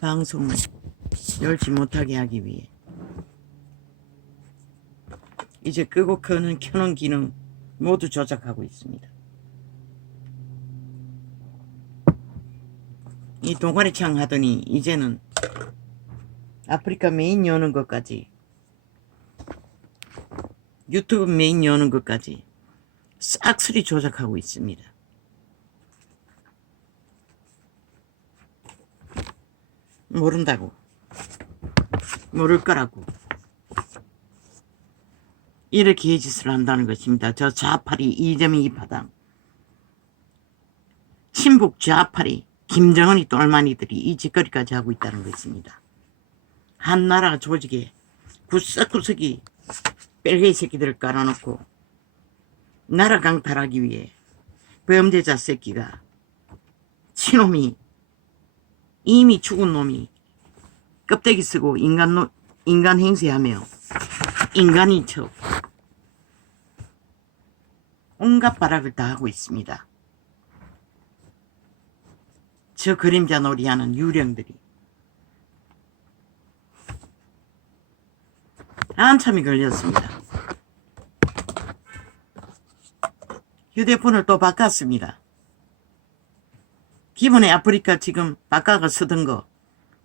방송을 열지 못하게 하기 위해 이제 끄고 켜는 기능 모두 조작하고 있습니다. 이 동아리창 하더니 이제는 아프리카 메인 여는 것까지, 유튜브 메인 여는 것까지 싹쓸이 조작하고 있습니다. 모른다고, 모를 거라고 이렇게 짓을 한다는 것입니다. 저 좌파리 이재명 이파당, 친북 좌파리 김정은이 똘마니들이 이 짓거리까지 하고 있다는 것입니다. 한나라 조직에 구석구석이 뺄개이 새끼들을 깔아놓고 나라 강탈하기 위해 범죄자 새끼가, 친놈이, 이미 죽은 놈이 껍데기 쓰고 인간 행세하며 인간인 척 온갖 발악을 다 하고 있습니다. 저 그림자 놀이하는 유령들이 한참이 걸렸습니다. 휴대폰을 또 바꿨습니다. 기본에 아프리카 지금 바꿔가 쓰던 거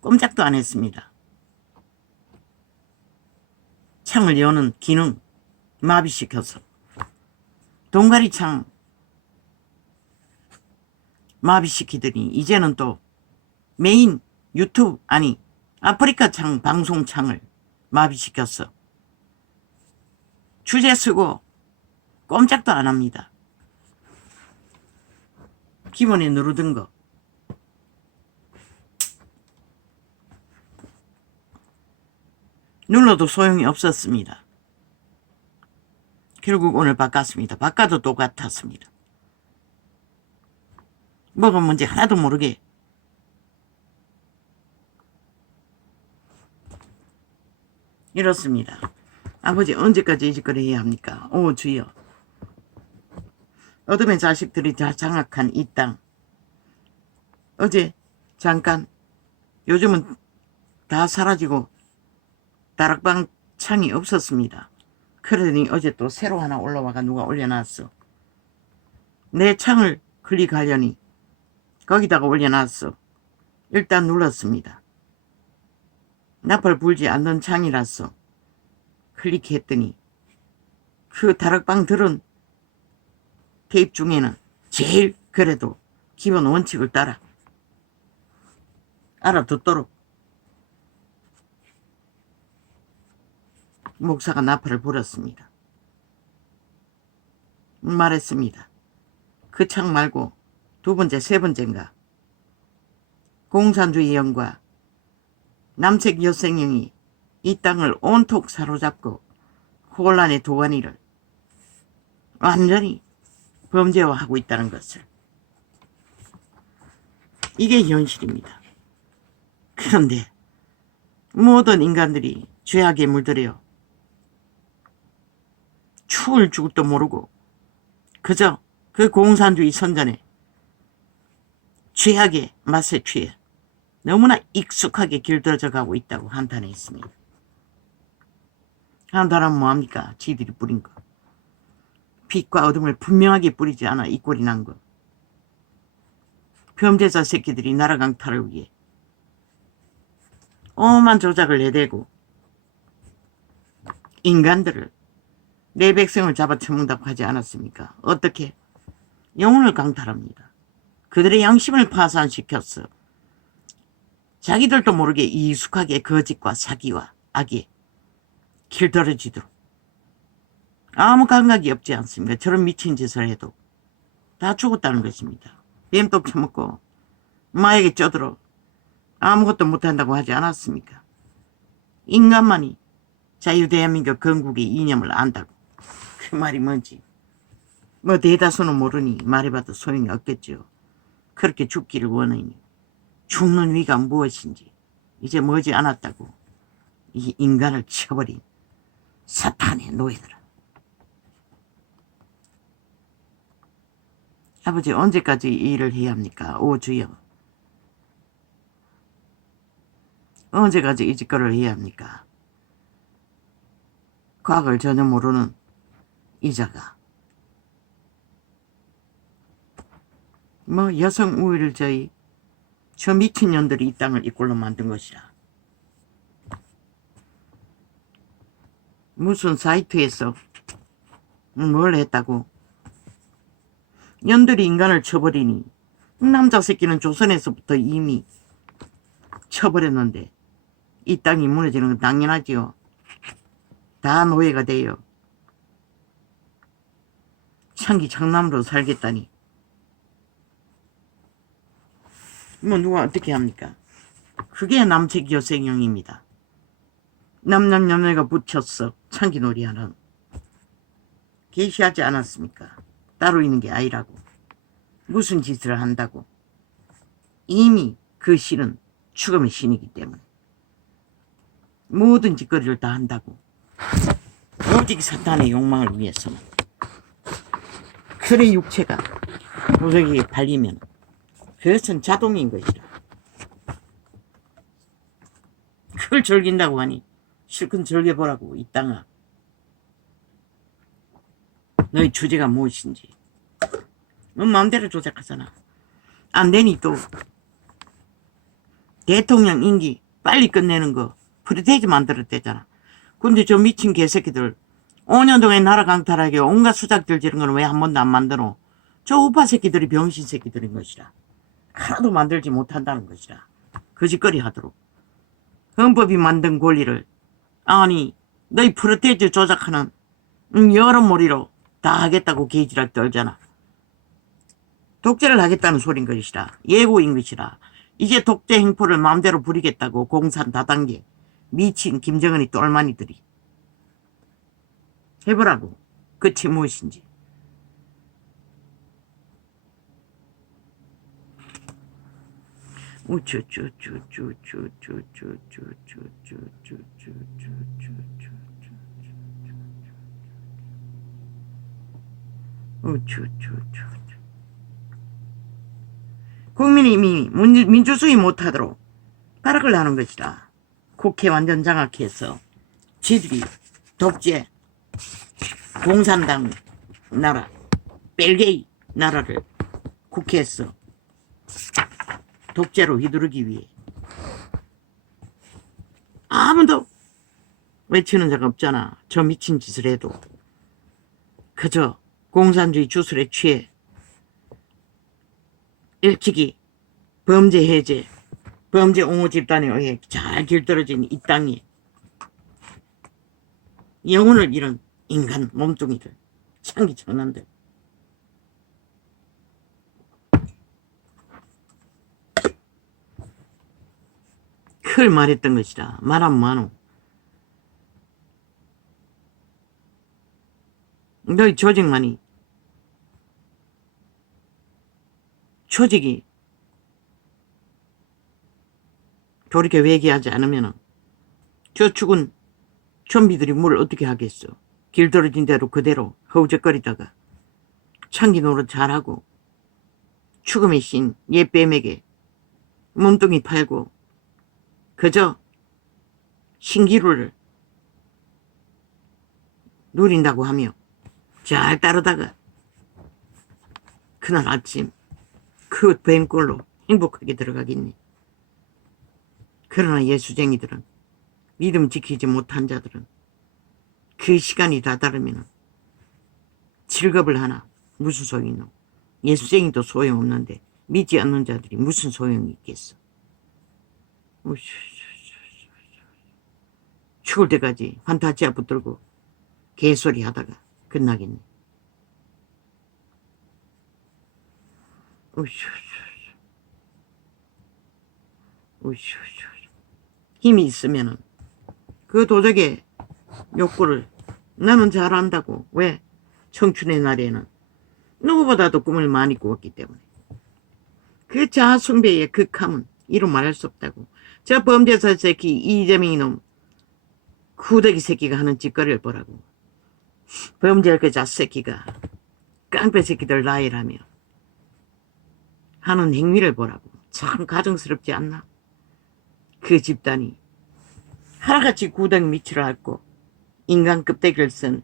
꼼짝도 안 했습니다. 창을 여는 기능 마비시켜서 동가리 창 마비시키더니 이제는 또 메인 유튜브, 아니 아프리카 창 방송 창을 마비시켰어. 주제 쓰고 꼼짝도 안 합니다. 기본에 누르던 거 눌러도 소용이 없었습니다. 결국 오늘 바꿨습니다. 바꿔도 똑같았습니다. 뭐가 뭔지 하나도 모르게 이렇습니다. 아버지 언제까지 이 짓거리 해야 합니까? 오 주여. 어둠의 자식들이 다 장악한 이 땅, 어제 잠깐, 요즘은 다 사라지고 다락방 창이 없었습니다. 그러더니 어제 또 새로 하나 올라와가 누가 올려놨어. 내 창을 클릭하려니 거기다가 올려놨어. 일단 눌렀습니다. 나팔 불지 않는 창이라서 클릭했더니 그 다락방 들은 테이프 중에는 제일 그래도 기본 원칙을 따라 알아듣도록 목사가 나팔을 불었습니다. 말했습니다. 그 창 말고 두 번째, 세 번째인가 공산주의 영과 남색 여성령이 이 땅을 온통 사로잡고 혼란의 도가니를 완전히 범죄화하고 있다는 것을, 이게 현실입니다. 그런데 모든 인간들이 죄악에 물들여 죽을 줄도 모르고 그저 그 공산주의 선전에 죄악의 맛에 취해 너무나 익숙하게 길들어져 가고 있다고 한탄했습니다. 한탄하면 뭐합니까? 지들이 뿌린 거. 빛과 어둠을 분명하게 뿌리지 않아 이 꼴이 난 거. 범죄자 새끼들이 나라 강탈을 위해 오만 조작을 내대고 인간들을, 내 백성을 잡아쳐먹는다고 하지 않았습니까? 어떻게? 영혼을 강탈합니다. 그들의 양심을 파산시켰어. 자기들도 모르게 익숙하게 거짓과 사기와 악에 길들여지도록 아무 감각이 없지 않습니까? 저런 미친 짓을 해도 다 죽었다는 것입니다. 뱀떡 처먹고 마에게 쪄들어 아무것도 못한다고 하지 않았습니까? 인간만이 자유대한민국 건국의 이념을 안다고. 그 말이 뭔지 뭐 대다수는 모르니 말해봐도 소용이 없겠죠. 그렇게 죽기를 원하니 죽는 위가 무엇인지 이제 머지 않았다고 이 인간을 쳐버린 사탄의 노예들아. 아버지 언제까지 이 일을 해야 합니까? 오 주여. 언제까지 이 짓거리를 해야 합니까? 과학을 전혀 모르는 이자가 뭐 여성 우월주의 저 미친년들이 이 땅을 이 꼴로 만든 것이라. 무슨 사이트에서 뭘 했다고 년들이 인간을 쳐버리니 남자 새끼는 조선에서부터 이미 쳐버렸는데 이 땅이 무너지는 건 당연하지요. 다 노예가 돼요. 창기 장남으로 살겠다니 뭐 누가 어떻게 합니까? 그게 남색 여성형입니다. 남남녀녀가 붙였어. 창기놀이하는 게시하지 않았습니까? 따로 있는 게 아니라고. 무슨 짓을 한다고. 이미 그 신은 죽음의 신이기 때문에 모든 짓거리를 다 한다고. 오직 사탄의 욕망을 위해서만. 그의 육체가 도적에게 발리면 그것은 자동인 것이라. 그걸 즐긴다고 하니 실컷 즐겨보라고. 이 땅아, 너희 주제가 무엇인지 너 마음대로 조작하잖아. 안 되니 또 대통령 임기 빨리 끝내는 거 프리테이지 만들었대잖아. 근데 저 미친 개새끼들 5년 동안 나라 강탈하게 온갖 수작들 지른 거는 왜 한 번도 안 만들어? 저 우파 새끼들이 병신 새끼들인 것이라. 하나도 만들지 못한다는 것이라. 거짓거리 하도록. 헌법이 만든 권리를 아니 너희 프로테이지 조작하는 여러 머리로 다 하겠다고 개지랄 떨잖아. 독재를 하겠다는 소린 것이라. 예고인 것이라. 이제 독재 행포를 마음대로 부리겠다고 공산 다단계 미친 김정은이 똘마니들이 해보라고. 끝이 무엇인지. 국민이 이미 민주주의 못하도록 발악을 하는 것이다. 국회 완전 장악해서 지들이 독재 공산당 나라 벨게이 나라를 국회에서 독재로 휘두르기 위해 아무도 외치는 자가 없잖아. 저 미친 짓을 해도 그저 공산주의 주술에 취해 일찍이 범죄 해제, 범죄 옹호 집단에 의해 잘 길들어진 이 땅에 영혼을 잃은 인간 몸뚱이들, 창기 청년들. 그걸 말했던 것이다. 말하면 많어. 너희 조직만이 조직이 돌이켜 회개하지 않으면 저 죽은 좀비들이 뭘 어떻게 하겠어. 길들어진 대로 그대로 허우적거리다가 창기 노릇 잘하고 죽음의 신 옛뱀에게 몸뚱이 팔고 그저 신기루를 누린다고 하며 잘 따르다가 그날 아침 그 뱀꼴로 행복하게 들어가겠니. 그러나 예수쟁이들은 믿음 지키지 못한 자들은 그 시간이 다다르면 즐겁을 하나 무슨 소용이 있노. 예수쟁이도 소용없는데 믿지 않는 자들이 무슨 소용이 있겠어. 죽을 때까지 판타지아 붙들고 개소리 하다가 끝나겠네. 힘이 있으면은 그 도적의 욕구를 나는 잘한다고. 왜? 청춘의 날에는 누구보다도 꿈을 많이 꾸었기 때문에. 그 자아숭배의 극함은 이루 말할 수 없다고. 저 범죄자 새끼 이재명이 놈 후덕이 새끼가 하는 짓거리를 보라고. 범죄할 그 자새끼가 깡패 새끼들 나이라며 하는 행위를 보라고. 참 가증스럽지 않나? 그 집단이 하나같이 구덩이 밑을 앓고 인간 껍데기를 쓴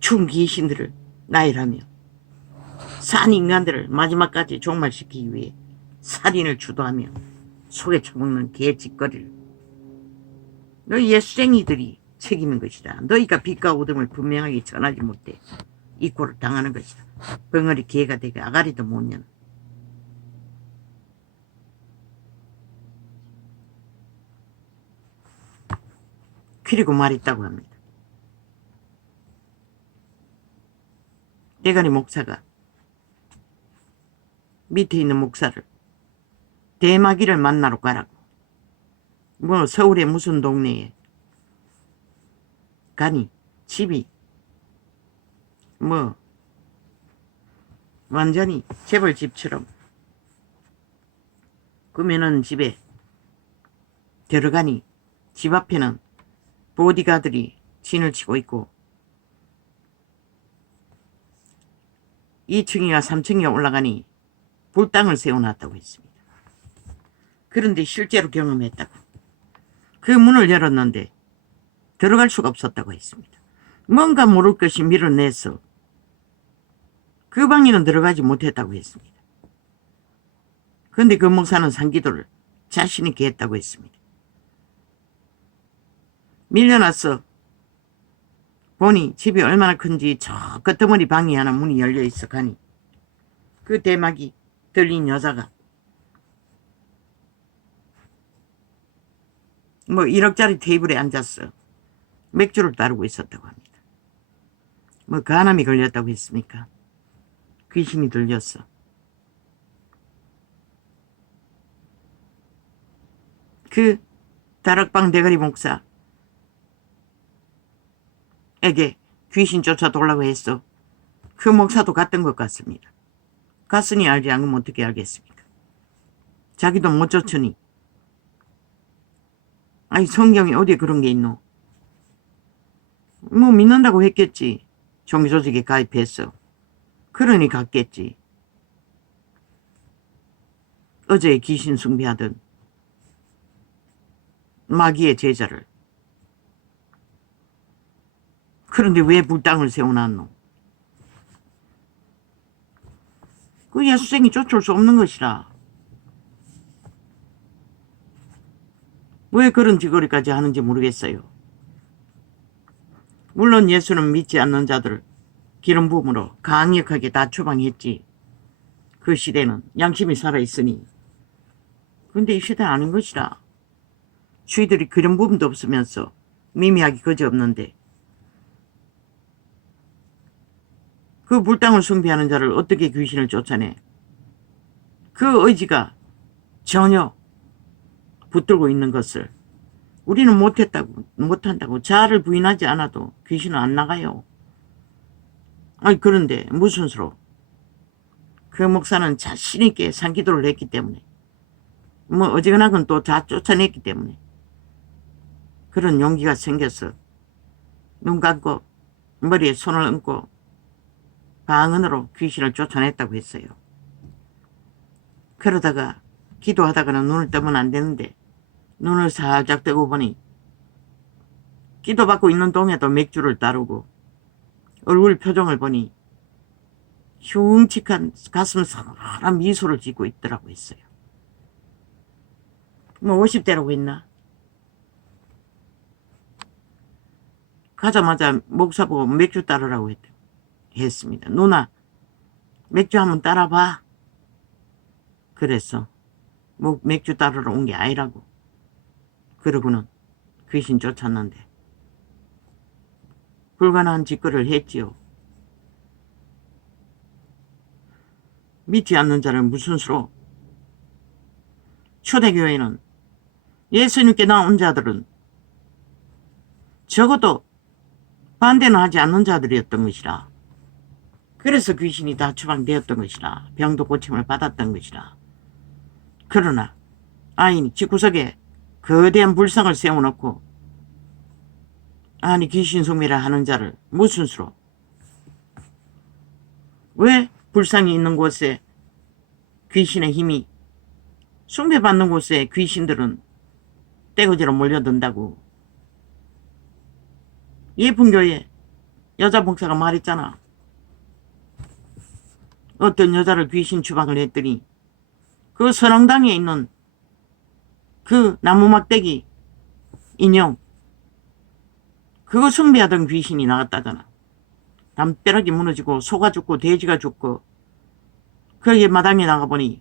추운 귀신들을 나열하며 산 인간들을 마지막까지 종말시키기 위해 살인을 주도하며 속에 처먹는 개짓거리를 너희 예수쟁이들이 책임인 것이다. 너희가 빛과 어둠을 분명하게 전하지 못해 이 꼴을 당하는 것이다. 벙어리 개가 되게 아가리도 못 여는. 그리고 말했다고 합니다. 대가리 목사가 밑에 있는 목사를 대마귀를 만나러 가라고. 뭐 서울의 무슨 동네에 가니 집이 뭐 완전히 재벌집처럼 그러면은 집에 들어가니 집 앞에는 보디가들이 진을 치고 있고 2층이나 3층에 올라가니 불당을 세워놨다고 했습니다. 그런데 실제로 경험했다고. 그 문을 열었는데 들어갈 수가 없었다고 했습니다. 뭔가 모를 것이 밀어내서 그 방에는 들어가지 못했다고 했습니다. 그런데 그 목사는 상기도를 자신 있게 했다고 했습니다. 밀려나서 보니 집이 얼마나 큰지 저 끄트머리 방이 하나 문이 열려있어 가니 그 대막이 들린 여자가 뭐 1억짜리 테이블에 앉았어. 맥주를 따르고 있었다고 합니다. 뭐 간암이 걸렸다고 했습니까? 귀신이 들렸어. 그 다락방 대가리 목사에게 귀신 쫓아돌라고 했어. 그 목사도 갔던 것 같습니다. 갔으니 알지 않으면 어떻게 알겠습니까? 자기도 못 쫓으니. 아니 성경에 어디에 그런 게 있노? 뭐 믿는다고 했겠지. 종교조직에 가입했어. 그러니 갔겠지. 어제 귀신 숭배하던 마귀의 제자를. 그런데 왜 불당을 세워놨노? 그 예수생이 쫓을 수 없는 것이라. 왜 그런 짓거리까지 하는지 모르겠어요. 물론 예수는 믿지 않는 자들을 기름 부음으로 강력하게 다 처방했지. 그 시대는 양심이 살아있으니. 근데 이 시대는 아닌 것이라. 주의들이 기름 부음도 없으면서 미미하기 그지없는데 그 불당을 숭배하는 자를 어떻게 귀신을 쫓아내? 그 의지가 전혀 붙들고 있는 것을 우리는 못한다고 자아를 부인하지 않아도 귀신은 안 나가요. 아니 그런데 무슨 수로? 그 목사는 자신 있게 산기도를 했기 때문에 뭐 어지간하건 또 다 쫓아냈기 때문에 그런 용기가 생겨서 눈 감고 머리에 손을 얹고 방언으로 귀신을 쫓아냈다고 했어요. 그러다가 기도하다가는 눈을 뜨면 안 되는데 눈을 살짝 뜨고 보니 기도받고 있는 동에도 맥주를 따르고 얼굴 표정을 보니 흉측한 가슴 사람 미소를 짓고 있더라고 했어요. 뭐 50대라고 했나? 가자마자 목사 보고 맥주 따르라고 했습니다. 누나 맥주 한번 따라봐. 그랬어. 뭐 맥주 따르러 온 게 아니라고. 그러고는 귀신 쫓았는데 불가능한 짓거리를 했지요. 믿지 않는 자를 무슨 수로? 초대교회는 예수님께 나온 자들은 적어도 반대는 하지 않는 자들이었던 것이라. 그래서 귀신이 다 처방되었던 것이라. 병도 고침을 받았던 것이라. 그러나 아인이 집구석에 거대한 불상을 세워놓고 아니 귀신 숭배를 하는 자를 무슨 수로? 왜 불상이 있는 곳에 귀신의 힘이 숭배받는 곳에 귀신들은 떼거지로 몰려든다고. 예쁜 교회 여자 목사가 말했잖아. 어떤 여자를 귀신 추방을 했더니 그 선앙당에 있는 그 나무 막대기 인형 그거 숭배하던 귀신이 나갔다잖아. 담벼락이 무너지고 소가 죽고 돼지가 죽고 거기에 마당에 나가보니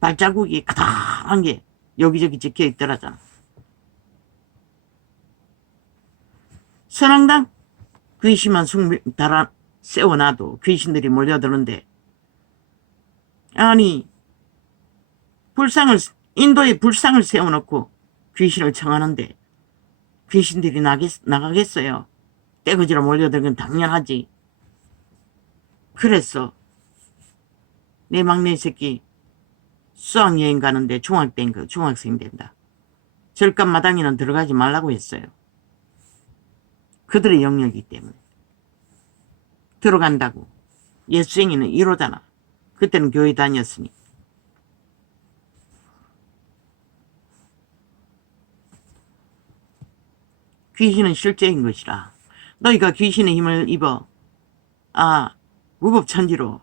발자국이 가다란 게 여기저기 찍혀 있더라잖아. 선앙당 귀신만 달아 세워놔도 귀신들이 몰려드는데 아니 인도에 불상을 세워놓고 귀신을 청하는데 귀신들이 나가겠어요. 떼거지로 몰려드는 건 당연하지. 그래서 내 막내 새끼 수학여행 가는데 중학생 된다. 절간 마당에는 들어가지 말라고 했어요. 그들의 영역이기 때문에. 들어간다고. 예수생이는 1호잖아. 그때는 교회 다녔으니. 귀신은 실제인 것이라. 너희가 귀신의 힘을 입어 무법천지로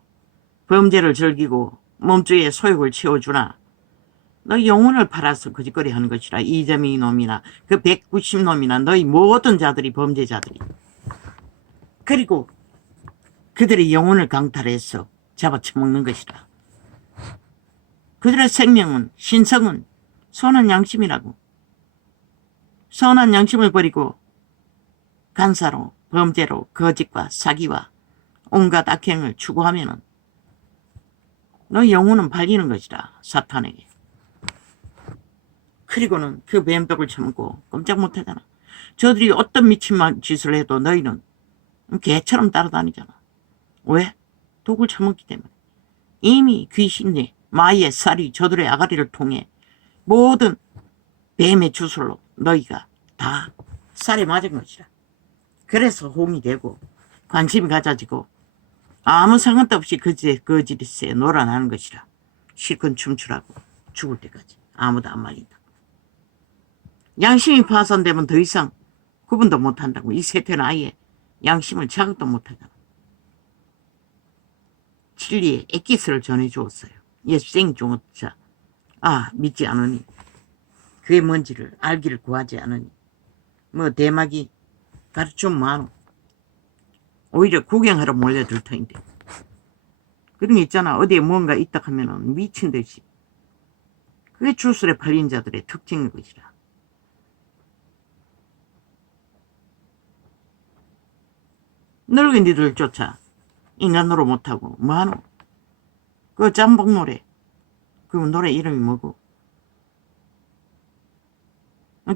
범죄를 즐기고 몸주에 소욕을 채워주나 너희 영혼을 팔아서 거짓거리 하는 것이라. 이재명이 놈이나 그 190놈이나 너희 모든 자들이 범죄자들이. 그리고 그들의 영혼을 강탈해서 잡아쳐먹는 것이라. 그들의 생명은 신성은 선한 양심이라고. 선한 양심을 버리고 간사로 범죄로 거짓과 사기와 온갖 악행을 추구하면은 너희 영혼은 팔리는 것이다. 사탄에게. 그리고는 그 뱀독을 처먹고 꼼짝 못하잖아. 저들이 어떤 미친 짓을 해도 너희는 개처럼 따라다니잖아. 왜? 독을 처먹기 때문에. 이미 귀신의 마의 살이 저들의 아가리를 통해 모든 뱀의 주술로 너희가 다 살에 맞은 것이라. 그래서 호응이 되고 관심이 가져지고 아무 상관도 없이 거짓에 놀아나는 것이라. 실컷 춤추라고 죽을 때까지 아무도 안 말린다. 양심이 파손되면 더 이상 구분도 못한다고. 이 세태는 아예 양심을 자극도 못하잖아. 진리의 액기스를 전해주었어요. 예수생이 중었자 믿지 않으니 그게 뭔지를 알기를 구하지 않으니 대막이 가르치면 많어. 오히려 구경하러 몰려들 터인데. 그런 게 있잖아. 어디에 뭔가 있다 하면은 미친 듯이. 그게 주술에 팔린 자들의 특징인 것이라. 늙은이들 쫓아 인간으로 못하고 뭐하노? 그 짬뽕 노래. 그 노래 이름이 뭐고?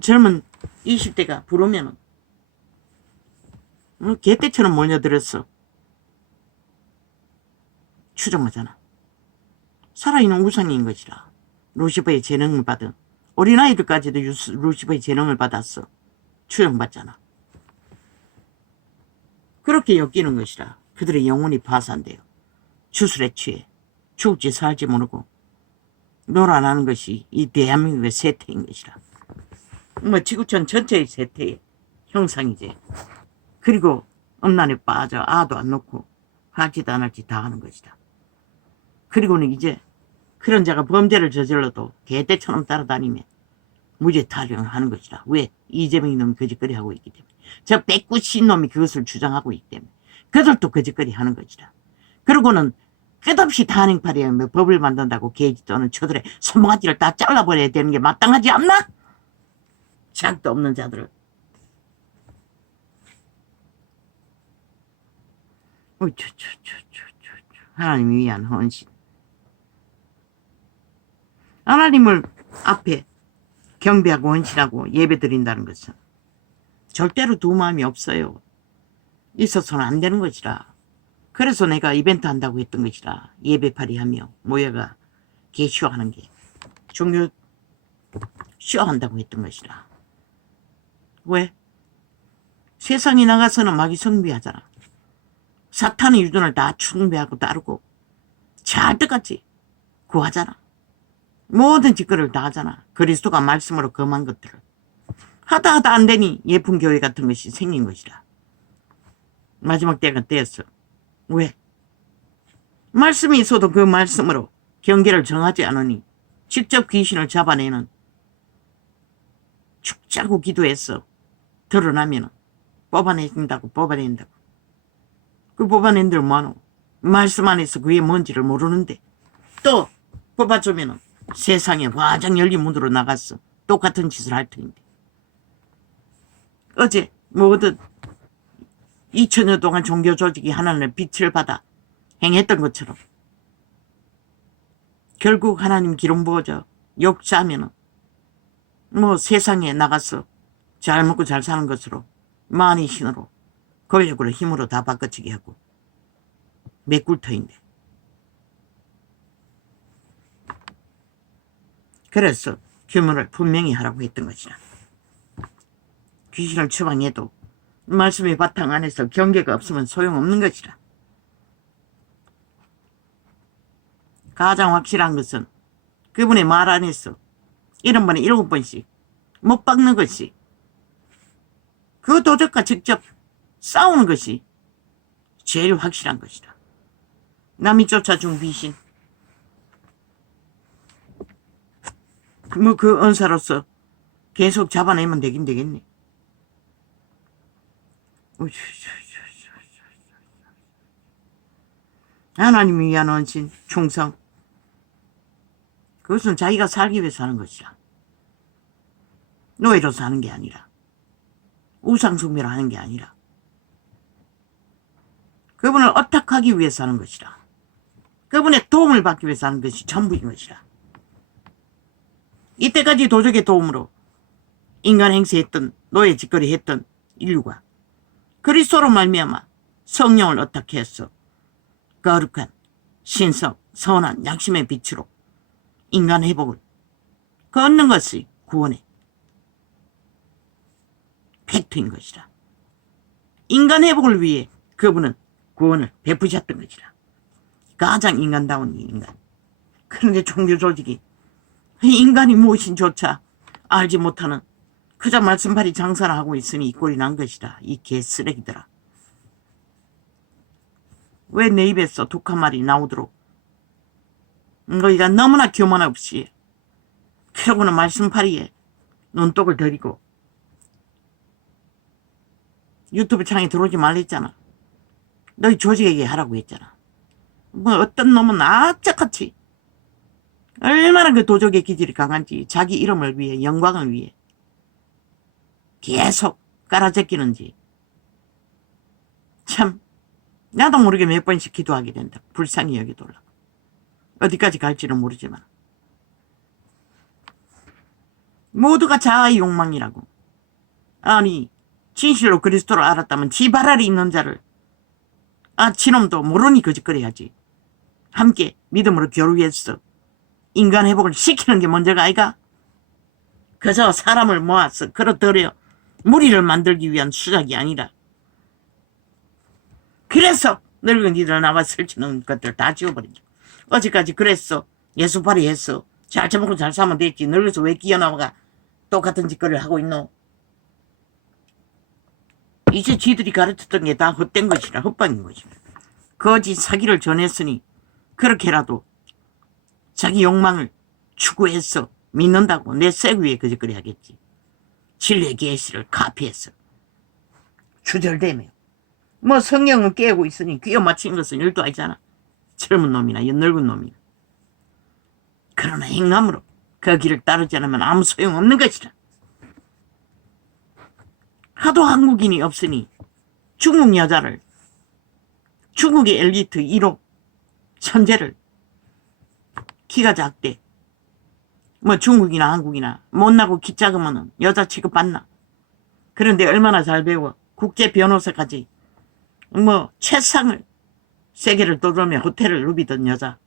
젊은 20대가 부르면은 개떼처럼 몰려들었어. 추정하잖아. 살아있는 우상인 것이라. 루시퍼의 재능을 받은 어린아이들까지도 루시퍼의 재능을 받았어. 추정받잖아. 그렇게 엮이는 것이라. 그들의 영혼이 파산돼요. 주술에 취해 죽을지 살지 모르고 놀아나는 것이 이 대한민국의 세태인 것이라. 지구촌 전체의 세태의 형상이지. 그리고 음란에 빠져 아도 안 놓고 할지도 안 할지 다 하는 것이다. 그리고는 이제 그런 자가 범죄를 저질러도 개떼처럼 따라다니며 무죄 타령을 하는 것이다. 왜? 이재명이 놈이 거짓거리 하고 있기 때문에. 저 190놈이 그것을 주장하고 있기 때문에. 그들도 거짓거리 하는 것이다. 그러고는 끝없이 탄핵파리에 법을 만든다고 개지 또는 저들의 손모가지를 다 잘라버려야 되는 게 마땅하지 않나? 자격도 없는 자들을. 하나님을 위한 헌신. 하나님을 앞에 경배하고 헌신하고 예배 드린다는 것은 절대로 두 마음이 없어요. 있어서는 안 되는 것이라. 그래서 내가 이벤트 한다고 했던 것이라. 예배팔이 하며 모여가 개쇼하는 게 종교 쇼한다고 했던 것이라. 왜? 세상에 나가서는 마귀 숭배하잖아. 사탄의 유전을 다 숭배하고 따르고 잘 똑같이 구하잖아. 모든 짓거리를 다 하잖아. 그리스도가 말씀으로 금한 것들을. 하다 안 되니 예쁜 교회 같은 것이 생긴 것이라. 마지막 때가 때였어. 왜? 말씀이 있어도 그 말씀으로 경계를 정하지 않으니 직접 귀신을 잡아내는 죽자고 기도했어. 드러나면 뽑아낸다고. 그 뽑아낸들 뭐하노? 말씀 안에서 그게 뭔지를 모르는데 또 뽑아주면 세상에 화장 열린 문으로 나갔어. 똑같은 짓을 할 터인데. 어제 뭐든 2000년 동안 종교 조직이 하나님의 빛을 받아 행했던 것처럼 결국 하나님 기름 부어져 욕자면은 뭐 세상에 나가서 잘 먹고 잘 사는 것으로 많이 신으로 권력으로 힘으로 다 바꿔치게 하고 메꿀터인데. 그래서 규모를 분명히 하라고 했던 것이라. 귀신을 추방해도 말씀의 바탕 안에서 경계가 없으면 소용없는 것이라. 가장 확실한 것은 그분의 말 안에서 1번에 7번씩 못 박는 것이, 그 도적과 직접 싸우는 것이 제일 확실한 것이라. 남이 쫓아준 귀신, 뭐 그 은사로서 계속 잡아내면 되긴 되겠네. 하나님이 위한 헌신, 충성, 그것은 자기가 살기 위해서 하는 것이라. 노예로 사는 게 아니라, 우상숭배로 하는 게 아니라, 그분을 어택하기 위해서 하는 것이라. 그분의 도움을 받기 위해서 하는 것이 전부인 것이라. 이때까지 도적의 도움으로 인간 행세했던, 노예 짓거리 했던 인류가 그리스도로 말미암아 성령을 어택해서 거룩한 신성 선한 양심의 빛으로 인간 회복을 걷는 것이 구원의 팩트인 것이라. 인간 회복을 위해 그분은 구원을 베푸셨던 것이라. 가장 인간다운 인간. 그런데 종교 조직이 인간이 무엇인조차 알지 못하는 그저 말씀팔이 장사를 하고 있으니 이 꼴이 난 것이다. 이 개쓰레기들아. 왜 내 입에서 독한 말이 나오도록 너희가 너무나 교만 없이 그러고는 말씀팔이에 눈독을 들이고 유튜브 창에 들어오지 말랬잖아. 너희 조직에게 하라고 했잖아. 뭐 어떤 놈은 악착같이 얼마나 그 도적의 기질이 강한지, 자기 이름을 위해, 영광을 위해 계속 깔아제끼는지 참 나도 모르게 몇 번씩 기도하게 된다. 불쌍히 여기돌라. 어디까지 갈지는 모르지만 모두가 자아의 욕망이라고. 아니 진실로 그리스도를 알았다면 지 발알이 있는 자를 지놈도 모르니 거짓거려야지. 함께 믿음으로 교류해서 인간 회복을 시키는 게 먼저가 아이가? 그저 사람을 모아서 끌어들여 무리를 만들기 위한 수작이 아니라. 그래서 늙은 니들 나와 설치는 것들 다 지워버리죠. 어제까지 그랬어. 예수팔이 했어. 잘 처먹고 잘 사면 됐지. 늙어서 왜 끼어나와가 똑같은 짓거리를 하고 있노? 이제 지들이 가르쳤던 게 다 헛된 것이라, 헛방인 것이라. 거짓 사기를 전했으니 그렇게라도 자기 욕망을 추구해서 믿는다고 내 쇠 위에 거짓거리 하겠지. 진리의 계시를 카피해서 주절되며 뭐 성령을 깨우고 있으니 끼어 맞힌 것은 일도 아니잖아. 젊은 놈이나 늙은 놈이나. 그러나 행함으로 그 길을 따르지 않으면 아무 소용없는 것이라. 하도 한국인이 없으니 중국 여자를, 중국의 엘리트 1호 천재를 키가 작대. 뭐 중국이나 한국이나 못나고 키 작으면 여자 취급받나. 그런데 얼마나 잘 배워. 국제 변호사까지 뭐 최상을 세계를 떠돌며 호텔을 누비던 여자.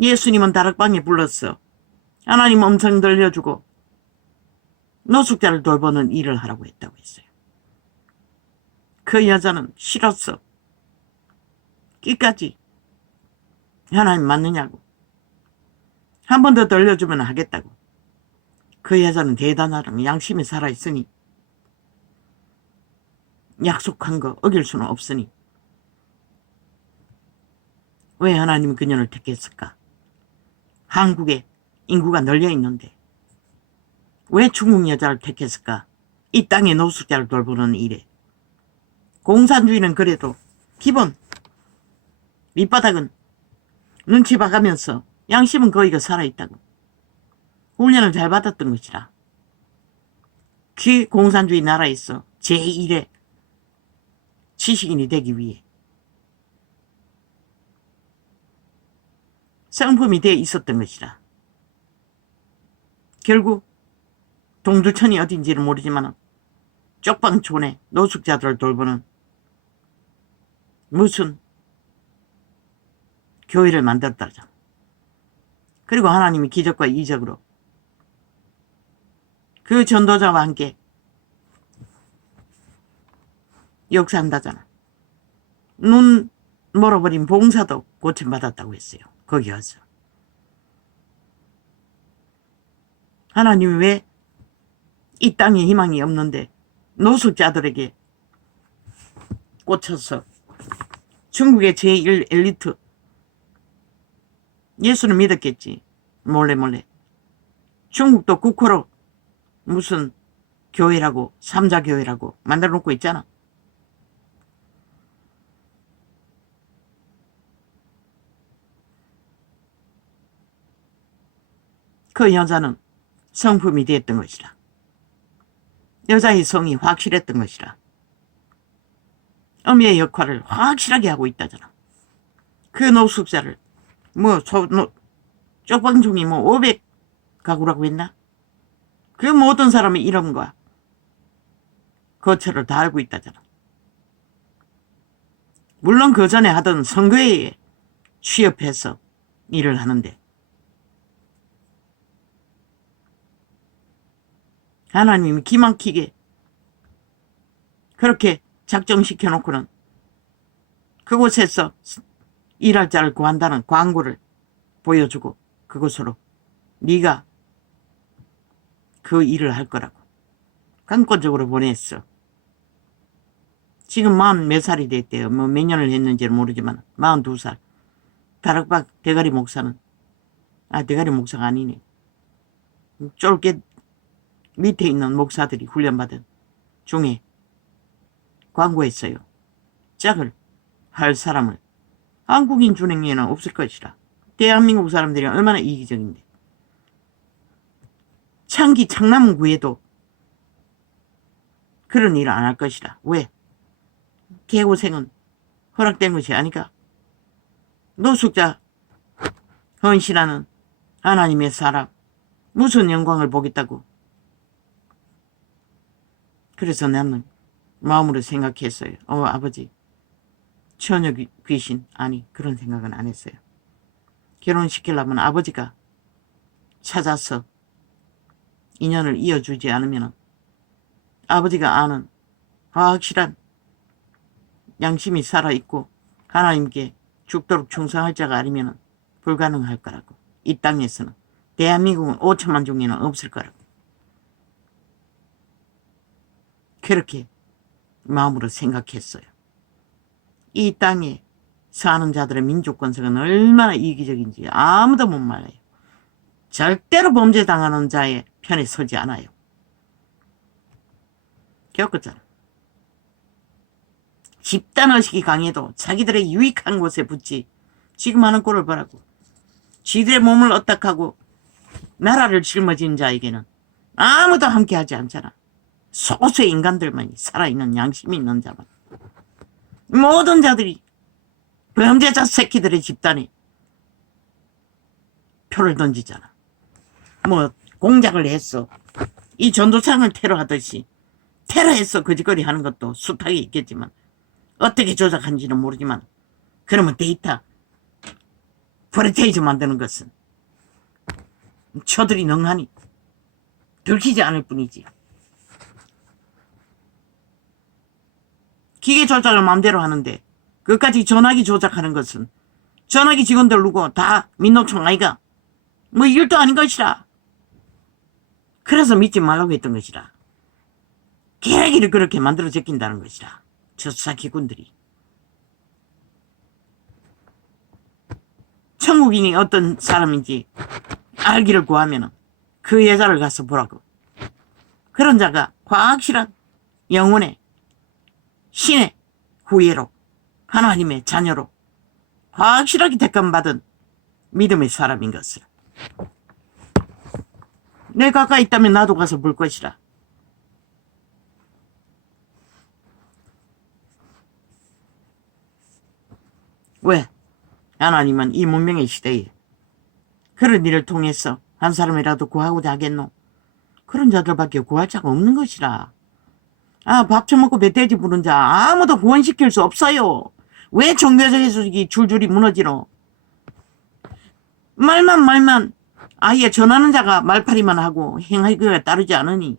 예수님은 다락방에 불렀어. 하나님 음성 들려주고 노숙자를 돌보는 일을 하라고 했다고 했어요. 그 여자는 싫었어. 끝까지 하나님 맞느냐고. 한 번 더 들려주면 하겠다고. 그 여자는 대단하다. 양심이 살아있으니 약속한 거 어길 수는 없으니 왜 하나님은 그녀를 택했을까? 한국에 인구가 널려 있는데 왜 중국 여자를 택했을까? 이 땅의 노숙자를 돌보는 일에. 공산주의는 그래도 기본 밑바닥은 눈치 봐가면서 양심은 거의가 살아있다고 훈련을 잘 받았던 것이라. 그 공산주의 나라에서 제1의 지식인이 되기 위해 성품이 돼 있었던 것이라. 결국 동두천이 어딘지는 모르지만 쪽방촌에 노숙자들을 돌보는 무슨 교회를 만들었다잖아. 그리고 하나님이 기적과 이적으로 그 전도자와 함께 역사한다잖아. 눈 멀어버린 봉사도 고침받았다고 했어요. 거기 와서. 하나님이 왜 이 땅에 희망이 없는데 노숙자들에게 꽂혀서 중국의 제1 엘리트 예수는 믿었겠지. 몰래 중국도 국호로 무슨 교회라고 삼자교회라고 만들어 놓고 있잖아. 그 여자는 성품이 됐던 것이라. 여자의 성이 확실했던 것이라. 어미의 역할을 확실하게 하고 있다잖아. 그 노숙자를 쪽방종이 500가구라고 했나? 그 모든 사람의 이름과 거처를 다 알고 있다잖아. 물론 그 전에 하던 선교회에 취업해서 일을 하는데 하나님이 기막히게 그렇게 작정시켜놓고는 그곳에서 일할 자를 구한다는 광고를 보여주고 그곳으로 네가 그 일을 할 거라고 강권적으로 보냈어. 지금 40몇 살이 됐대요. 몇 년을 했는지는 모르지만 42살. 다락박 대가리 목사는 대가리 목사가 아니네. 쫄게 밑에 있는 목사들이 훈련받은 중에 광고했어요. 짝을 할 사람을 한국인 중에는 없을 것이라. 대한민국 사람들이 얼마나 이기적인데. 창기 창남구에도 그런 일을 안 할 것이라. 왜? 개고생은 허락된 것이 아니까. 노숙자 헌신하는 하나님의 사람 무슨 영광을 보겠다고. 그래서 나는 마음으로 생각했어요. 아버지 처녀 귀신 아니 그런 생각은 안 했어요. 결혼시키려면 아버지가 찾아서 인연을 이어주지 않으면 아버지가 아는 확실한 양심이 살아있고 하나님께 죽도록 충성할 자가 아니면 불가능할 거라고. 이 땅에서는 대한민국은 5천만 중에는 없을 거라고. 그렇게 마음으로 생각했어요. 이 땅에 사는 자들의 민족건설은 얼마나 이기적인지 아무도 못 말해요. 절대로 범죄당하는 자의 편에 서지 않아요. 겪었잖아. 집단의식이 강해도 자기들의 유익한 곳에 붙지 지금 하는 꼴을 보라고. 지들의 몸을 어떡하고 나라를 짊어진 자에게는 아무도 함께하지 않잖아. 소수의 인간들만이 살아있는 양심이 있는 자만. 모든 자들이 범죄자 새끼들의 집단에 표를 던지잖아. 공작을 했어. 이 전도창을 테러하듯이 테러해서 거짓거리 하는 것도 수탁이 있겠지만 어떻게 조작한지는 모르지만 그러면 데이터 프레테이즈 만드는 것은 저들이 능하니 들키지 않을 뿐이지. 기계 조작을 마음대로 하는데 그까지 전화기 조작하는 것은 전화기 직원들 누구 다 민노총 아이가 일도 아닌 것이라. 그래서 믿지 말라고 했던 것이라. 계획을 그렇게 만들어 제낀다는 것이라. 저 수사기관들이. 천국인이 어떤 사람인지 알기를 구하면 그 여자를 가서 보라고. 그런 자가 확실한 영혼의 신의 후예로 하나님의 자녀로 확실하게 택함받은 믿음의 사람인 것을. 내가 가까이 있다면 나도 가서 볼 것이라. 왜? 하나님은 이 문명의 시대에 그런 일을 통해서 한 사람이라도 구하고자 하겠노? 그런 자들밖에 구할 자가 없는 것이라. 밥 처먹고 배돼지 부른 자 아무도 구원시킬 수 없어요. 왜 종교적 해석이 줄줄이 무너지노? 말만 아예 전하는 자가 말파리만 하고 행하기가 따르지 않으니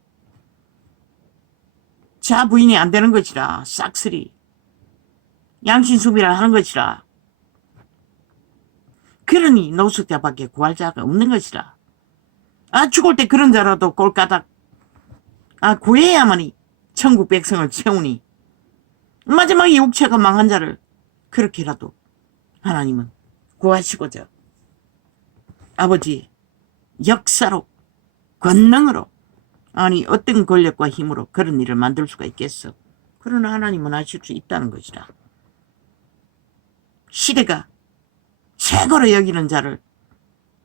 자 부인이 안 되는 것이라. 싹쓸이 양신수비라 하는 것이라. 그러니 노숙자밖에 구할 자가 없는 것이라. 죽을 때 그런 자라도 꼴까닥 구해야만이 천국 백성을 채우니 마지막에 육체가 망한 자를 그렇게라도 하나님은 구하시고자 아버지 역사로 권능으로 어떤 권력과 힘으로 그런 일을 만들 수가 있겠어. 그러나 하나님은 하실 수 있다는 것이라. 시대가 최고로 여기는 자를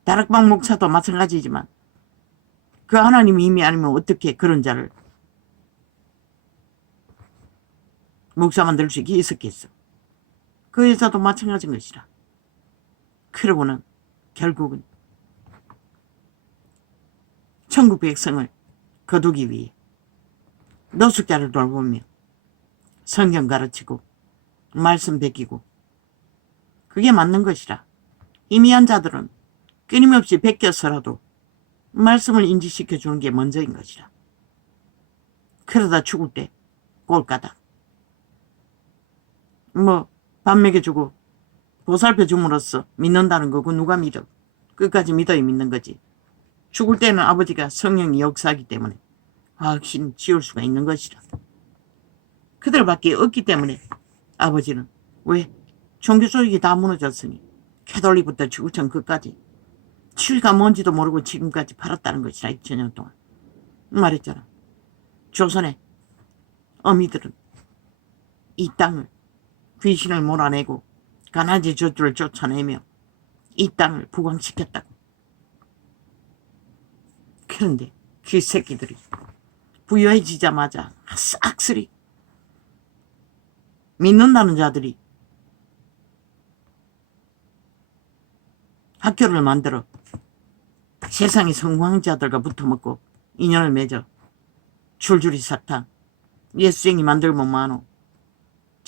다락방 목사도 마찬가지지만 그 하나님이 이미 아니면 어떻게 그런 자를 목사 만들 수 있었겠어. 그 여자도 마찬가지인 것이라. 그러고는 결국은 천국 백성을 거두기 위해 노숙자를 돌보며 성경 가르치고 말씀 베끼고 그게 맞는 것이라. 희미한 자들은 끊임없이 베껴서라도 말씀을 인지시켜 주는 게 먼저인 것이라. 그러다 죽을 때 꼴까다 밥 먹여주고 보살펴 줌으로써 믿는다는 거고 누가 믿어? 끝까지 믿어야 믿는 거지. 죽을 때는 아버지가 성령이 역사하기 때문에 확신 지울 수가 있는 것이라. 그들밖에 없기 때문에 아버지는 왜? 종교 조직이 다 무너졌으니 캐톨릭부터 지구촌 끝까지 치유가 뭔지도 모르고 지금까지 팔았다는 것이라. 2000년 동안 말했잖아. 조선의 어미들은 이 땅을 귀신을 몰아내고 가나지 저주를 쫓아내며 이 땅을 부강시켰다고. 그런데 그 새끼들이 부유해지자마자 싹쓸이 믿는다는 자들이 학교를 만들어 세상의 성공한 자들과 붙어먹고 인연을 맺어 줄줄이 사탕 예수쟁이 만들면 뭐하노.